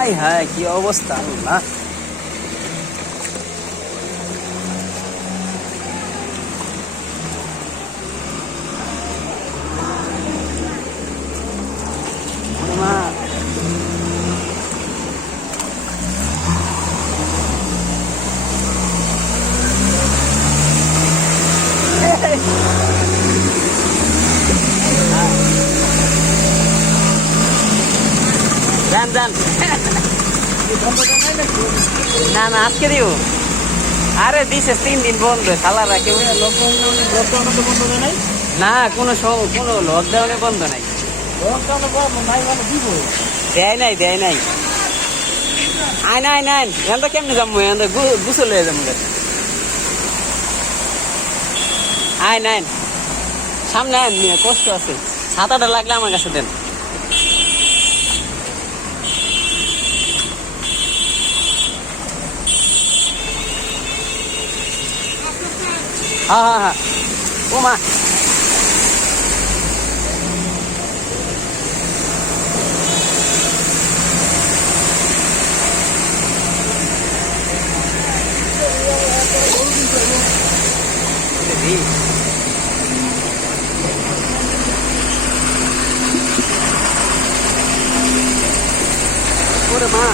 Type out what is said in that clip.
I হ্যাঁ, কি অবস্থা না। যান যান, না না আজকে দিব। আরে দিছে 3 দিন বন্ধ, খালারা কেউ না, কোনো কোনো লকডাউনে বন্ধ নাই, দেয় নাই দেয় নাই। আয় নাই নাই, এখন তো কেমনি যাবো, এখন তো গুছল হয়ে যাবো। আয় নাই, সামনে আয়, কষ্ট আছে। ছাতাটা লাগলে আমার কাছে দেন। হ্যাঁ হ্যাঁ হ্যাঁ, ও মা, ওরে মা।